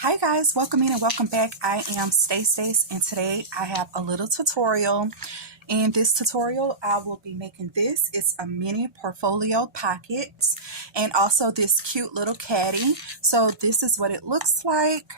Hi guys, welcome in and welcome back. I am Stace and today I have a little tutorial. In this tutorial I will be making this. It's a mini portfolio pocket and also this cute little caddy. So this is what it looks like.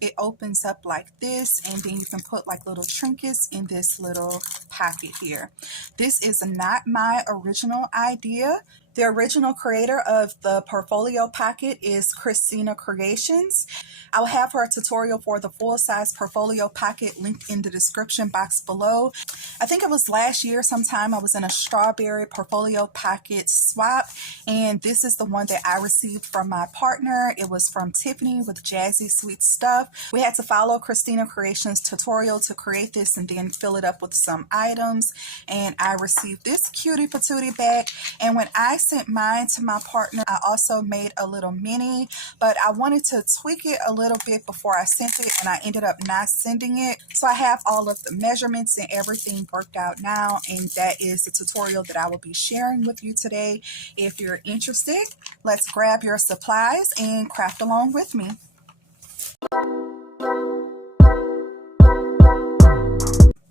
It opens up like this, and then you can put like little trinkets in this little pocket here. This is not my original idea. The original creator of the portfolio pocket is Christina Creations. I will have her tutorial for the full-size portfolio pocket linked in the description box below. I think it was last year sometime I was in a strawberry portfolio pocket swap, and this is the one that I received from my partner. It was from Tiffany with Jazzy Sweet Stuff. We had to follow Christina Creations tutorial to create this and then fill it up with some items, and I received this cutie patootie bag. And when I sent mine to my partner, I also made a little mini, but I wanted to tweak it a little bit before I sent it, and I ended up not sending it. So I have all of the measurements and everything worked out now, and that is the tutorial that I will be sharing with you today. If you're interested, let's grab your supplies and craft along with me.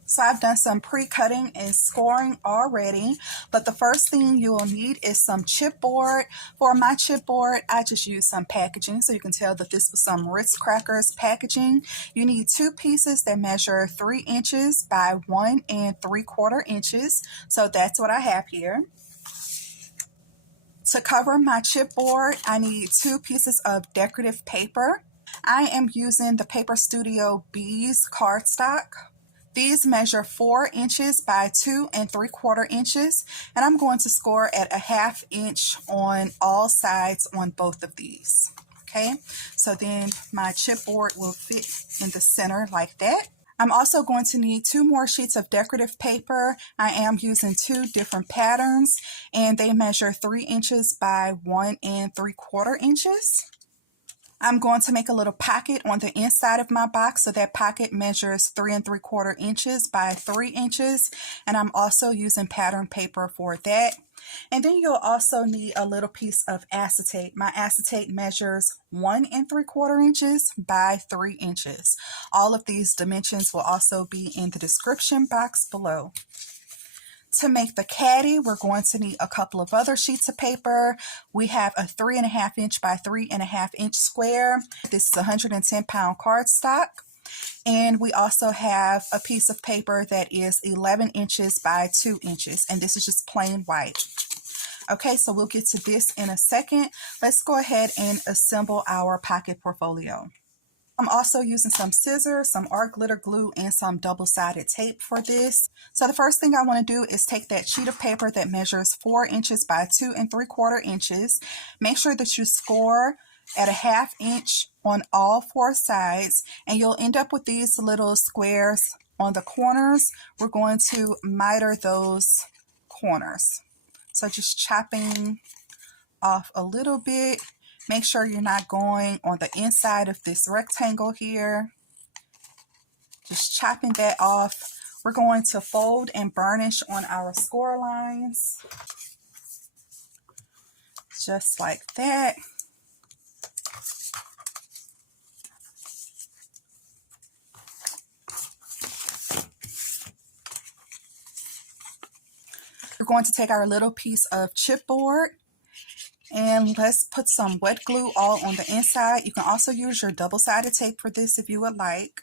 So I've done some pre-cutting and scoring already, but the first thing you will need is some chipboard. For my chipboard, I just used some packaging, so you can tell that this was some Ritz crackers packaging. You need 2 pieces that measure 3 inches by 1 3/4 inches. So that's what I have here. To cover my chipboard, I need 2 pieces of decorative paper. I am using the Paper Studio Bees cardstock. These measure 4 inches by 2 3/4 inches, and I'm going to score at a 1/2 inch on all sides on both of these. Okay, so then my chipboard will fit in the center like that. I'm also going to need 2 more sheets of decorative paper. I am using 2 different patterns, and they measure 3 inches by 1 3/4 inches. I'm going to make a little pocket on the inside of my box, so that pocket measures 3 3/4 inches by 3 inches, and I'm also using pattern paper for that. And then you'll also need a little piece of acetate. My acetate measures 1 3/4 inches by 3 inches. All of these dimensions will also be in the description box below. To make the caddy, we're going to need a couple of other sheets of paper. We have a 3.5 inch by 3.5 inch square. This is 110-pound cardstock. And we also have a piece of paper that is 11 inches by 2 inches. And this is just plain white. Okay, so we'll get to this in a second. Let's go ahead and assemble our pocket portfolio. I'm also using some scissors, some art glitter glue, and some double-sided tape for this. So the first thing I want to do is take that sheet of paper that measures 4 inches by 2 3/4 inches. Make sure that you score at a 1/2 inch on all 4 sides, and you'll end up with these little squares on the corners. We're going to miter those corners. So just chopping off a little bit. Make sure you're not going on the inside of this rectangle here. Just chopping that off. We're going to fold and burnish on our score lines. Just like that. We're going to take our little piece of chipboard, and let's put some wet glue all on the inside. You can also use your double-sided tape for this if you would like.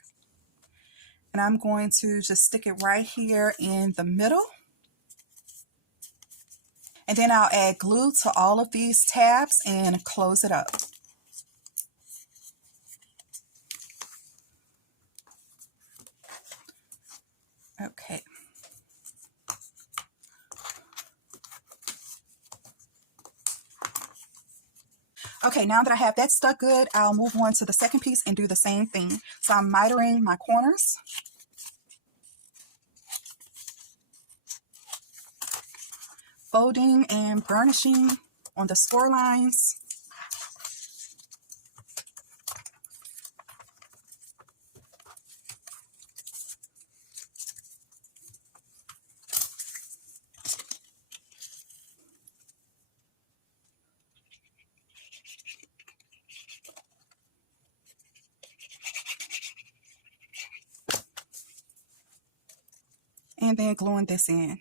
And I'm going to just stick it right here in the middle. And then I'll add glue to all of these tabs and close it up. Okay. Okay, now that I have that stuck good, I'll move on to the second piece and do the same thing. So I'm mitering my corners. Folding and burnishing on the score lines. and then gluing this in.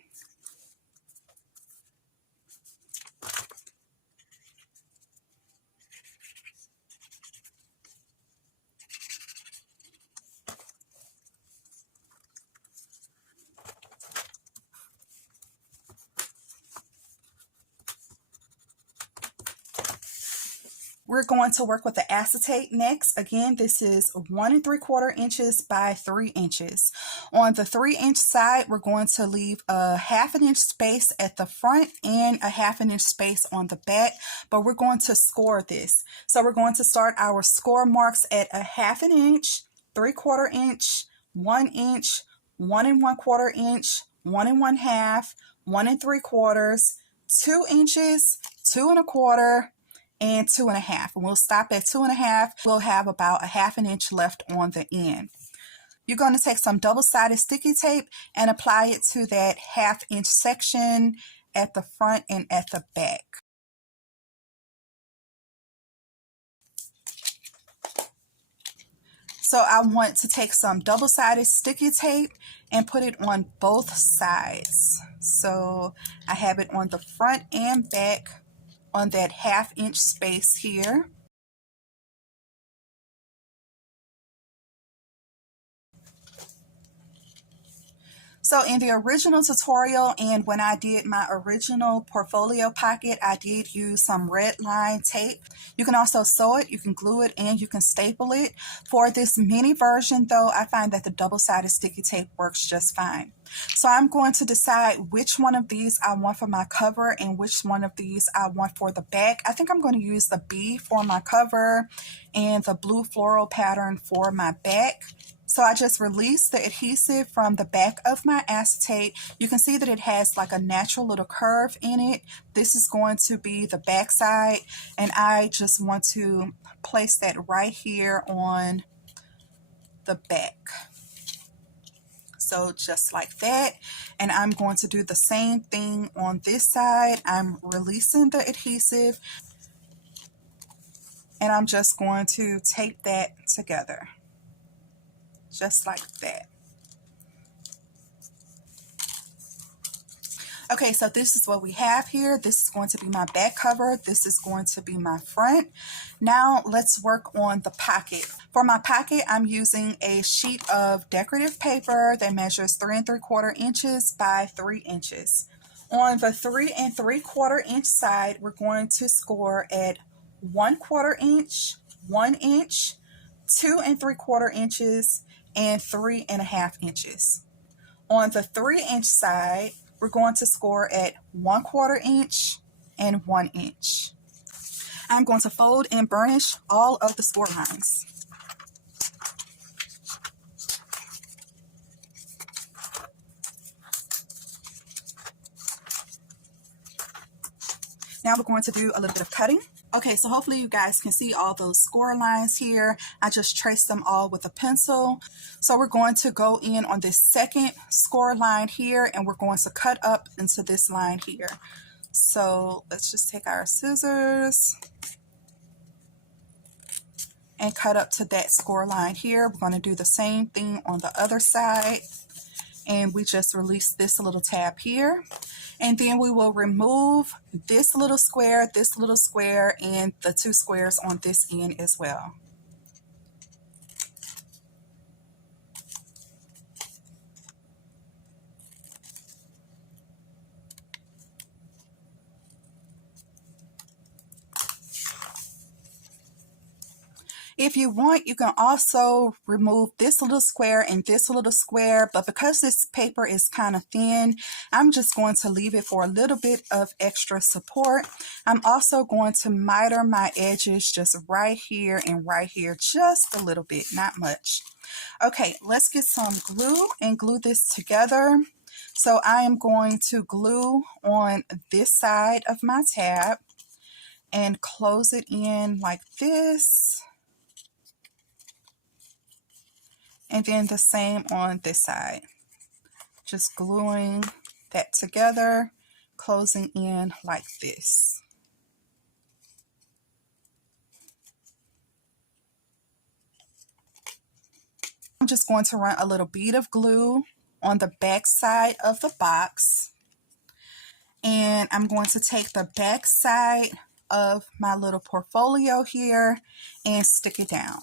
We're going to work with the acetate next. Again, this is 1 3/4 inches by 3 inches. On the 3-inch side, we're going to leave a 1/2 inch space at the front and a 1/2 inch space on the back, but we're going to score this. So we're going to start our score marks at a 1/2 inch, 3/4 inch, 1 inch, 1 1/4 inch, 1 1/2, 1 3/4, 2 inches, 2 1/4, and 2 1/2. And we'll stop at 2 1/2. We'll have about a 1/2 inch left on the end. You're going to take some double-sided sticky tape and apply it to that 1/2 inch section at the front and at the back. So I want to take some double-sided sticky tape and put it on both sides. So I have it on the front and back on that 1/2 inch space here. So in the original tutorial and when I did my original portfolio pocket, I did use some red line tape. You can also sew it, you can glue it, and you can staple it. For this mini version though, I find that the double-sided sticky tape works just fine. So I'm going to decide which one of these I want for my cover and which one of these I want for the back. I think I'm going to use the bee for my cover and the blue floral pattern for my back. So I just released the adhesive from the back of my acetate. You can see that it has like a natural little curve in it. This is going to be the back side, and I just want to place that right here on the back. So just like that, and I'm going to do the same thing on this side. I'm releasing the adhesive, and I'm just going to tape that together. Just like that. Okay, so this is what we have here. This is going to be my back cover. This is going to be my front. Now let's work on the pocket. For my pocket, I'm using a sheet of decorative paper that measures 3 3/4 inches by 3 inches. On the 3 3/4 inch side, we're going to score at 1/4 inch, 1 inch, 2 3/4 inches, and 3 1/2 inches. On the 3-inch side, we're going to score at 1/4 inch and 1 inch. I'm going to fold and burnish all of the score lines. Now we're going to do a little bit of cutting. Okay, so hopefully you guys can see all those score lines here. I just traced them all with a pencil. So we're going to go in on this second score line here, and we're going to cut up into this line here. So let's just take our scissors and cut up to that score line here. We're going to do the same thing on the other side. And we just release this little tab here. And then we will remove this little square, and the 2 squares on this end as well. If you want, you can also remove this little square and this little square, but because this paper is kind of thin, I'm just going to leave it for a little bit of extra support. I'm also going to miter my edges just right here and right here, just a little bit, not much. Okay, let's get some glue and glue this together. So I am going to glue on this side of my tab and close it in like this. And then the same on this side. Just gluing that together, closing in like this. I'm just going to run a little bead of glue on the back side of the box. And I'm going to take the back side of my little portfolio here and stick it down.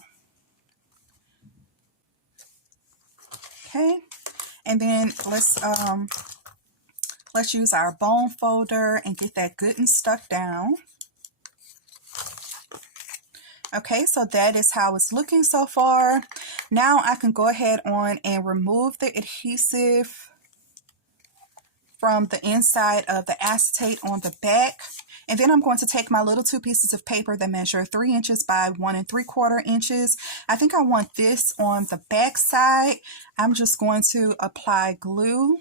Okay, and then let's use our bone folder and get that good and stuck down. Okay, so that is how it's looking so far. Now I can go ahead on and remove the adhesive from the inside of the acetate on the back. And then I'm going to take my little 2 pieces of paper that measure 3 inches by 1 3/4 inches. I think I want this on the back side. I'm just going to apply glue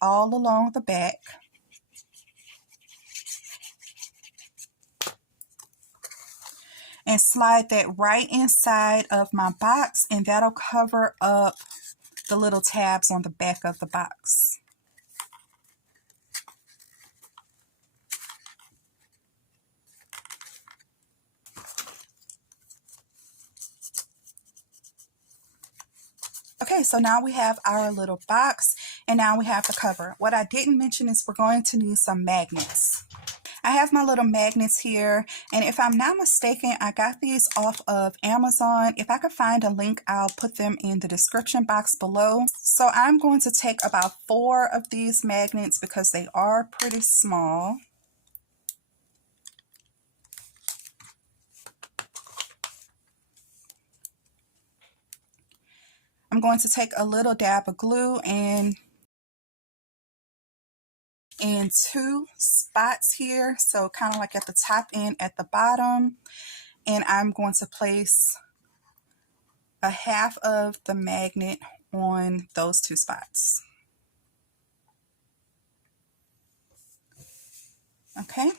all along the back. And slide that right inside of my box, and that'll cover up the little tabs on the back of the box. Okay, so now we have our little box, and now we have the cover. What I didn't mention is we're going to need some magnets. I have my little magnets here, and if I'm not mistaken, I got these off of Amazon. If I could find a link, I'll put them in the description box below. So I'm going to take about 4 of these magnets because they are pretty small. I'm going to take a little dab of glue and in 2 spots here, so kind of like at the top and at the bottom, and I'm going to place a half of the magnet on those 2 spots. Okay,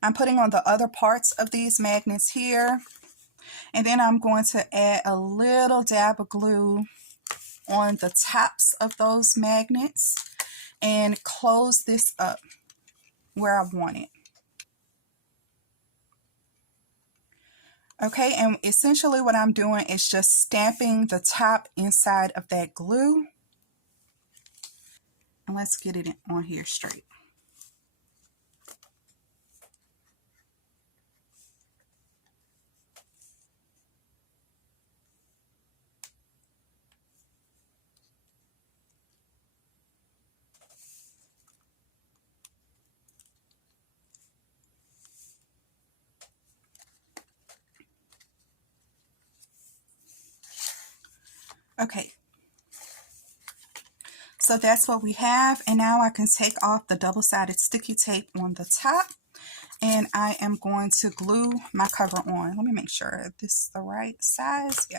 I'm putting on the other parts of these magnets here, and then I'm going to add a little dab of glue on the tops of those magnets and close this up where I want it. Okay, and essentially what I'm doing is just stamping the top inside of that glue. And let's get it on here straight. Okay, so that's what we have, and now I can take off the double-sided sticky tape on the top, and I am going to glue my cover on. Let me make sure this is the right size. Yeah.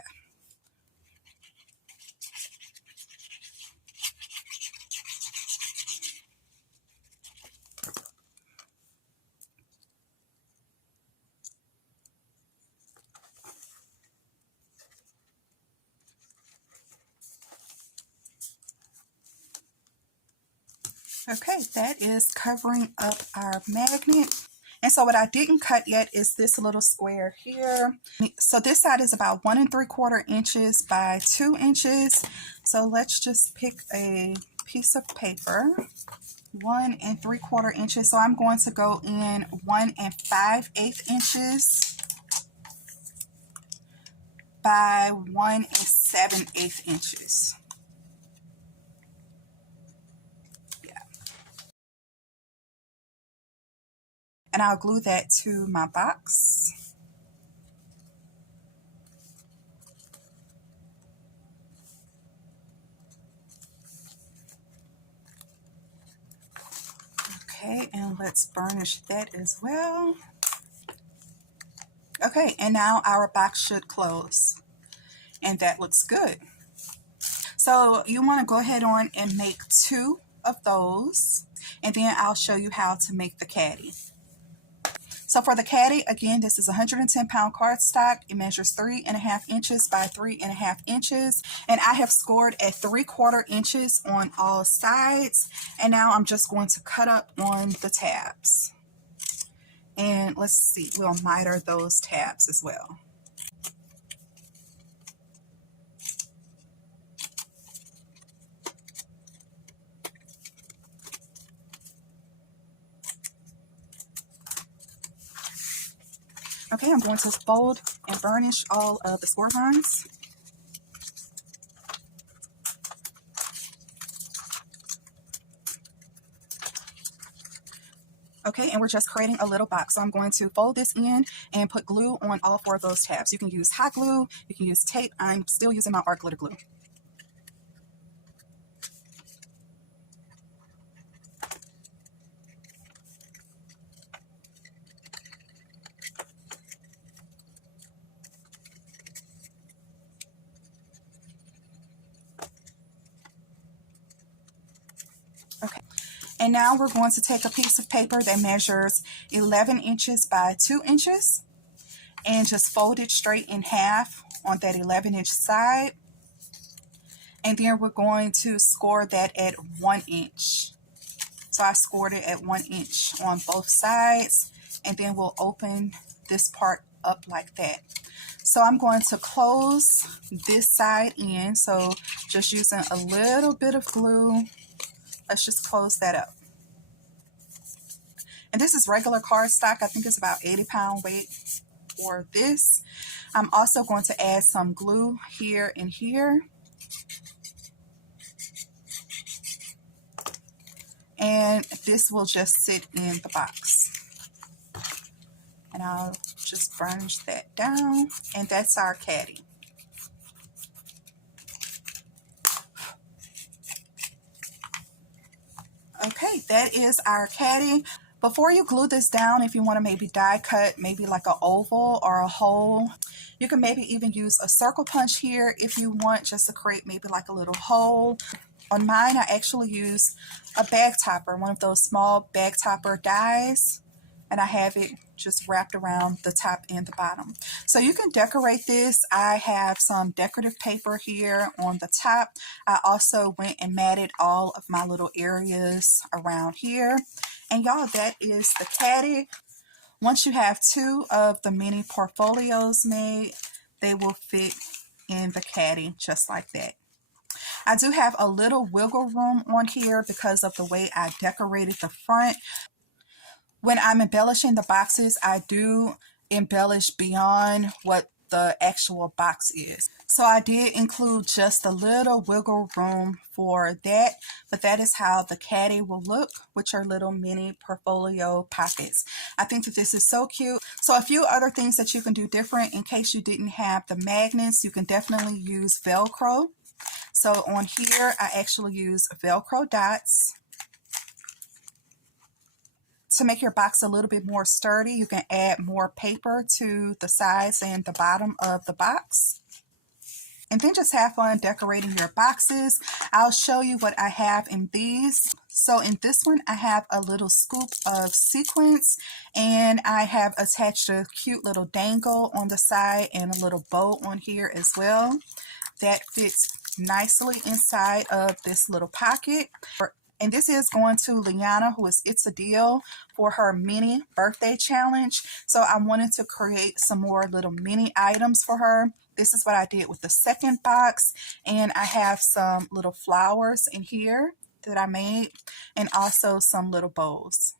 Okay, that is covering up our magnet. And so what I didn't cut yet is this little square here. So this side is about 1 3/4 inches by 2 inches. So let's just pick a piece of paper, 1 3/4 inches. So I'm going to go in 1 5/8 inches by 1 7/8 inches. And I'll glue that to my box. Okay, and let's burnish that as well. Okay, and now our box should close. And that looks good. So you want to go ahead on and make 2 of those, and then I'll show you how to make the caddy. So for the caddy, again, this is 110-pound cardstock. It measures 3.5 inches by 3.5 inches. And I have scored at 3/4 inches on all sides. And now I'm just going to cut up on the tabs. And let's see, we'll miter those tabs as well. Okay, I'm going to fold and burnish all of the score lines. Okay, and we're just creating a little box. So I'm going to fold this in and put glue on all 4 of those tabs. You can use hot glue, you can use tape. I'm still using my art glitter glue. Okay, and now we're going to take a piece of paper that measures 11 inches by 2 inches and just fold it straight in half on that 11-inch side. And then we're going to score that at 1 inch. So I scored it at 1 inch on both sides, and then we'll open this part up like that. So I'm going to close this side in, so just using a little bit of glue, let's just close that up. And this is regular cardstock. I think it's about 80-pound weight for this. I'm also going to add some glue here and here. And this will just sit in the box. And I'll just burnish that down. And that's our caddy. Okay, that is our caddy. Before you glue this down, if you want to maybe die cut, maybe like an oval or a hole, you can maybe even use a circle punch here if you want, just to create maybe like a little hole. On mine, I actually use a bag topper, one of those small bag topper dies, and I have it just wrapped around the top and the bottom. So you can decorate this. I have some decorative paper here on the top. I also went and matted all of my little areas around here. And y'all, that is the caddy. Once you have 2 of the mini portfolios made, they will fit in the caddy just like that. I do have a little wiggle room on here because of the way I decorated the front. When I'm embellishing the boxes, I do embellish beyond what the actual box is. So I did include just a little wiggle room for that, but that is how the caddy will look with your little mini portfolio pockets. I think that this is so cute. So a few other things that you can do different in case you didn't have the magnets, you can definitely use Velcro. So on here, I actually use Velcro dots. To make your box a little bit more sturdy, you can add more paper to the sides and the bottom of the box. And then just have fun decorating your boxes. I'll show you what I have in these. So in this one, I have a little scoop of sequins, and I have attached a cute little dangle on the side and a little bow on here as well. That fits nicely inside of this little pocket. And this is going to Liana, who is It's a Deal, for her mini birthday challenge. So I wanted to create some more little mini items for her. This is what I did with the second box. And I have some little flowers in here that I made, and also some little bows.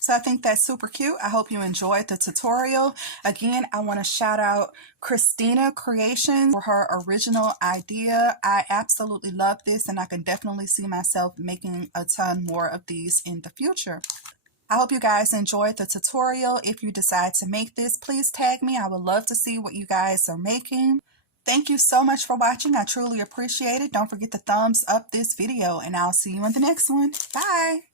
So I think that's super cute. I hope you enjoyed the tutorial. Again, I want to shout out Christina Creations for her original idea. I absolutely love this, and I can definitely see myself making a ton more of these in the future. I hope you guys enjoyed the tutorial. If you decide to make this, please tag me. I would love to see what you guys are making. Thank you so much for watching. I truly appreciate it. Don't forget to thumbs up this video, and I'll see you in the next one. Bye!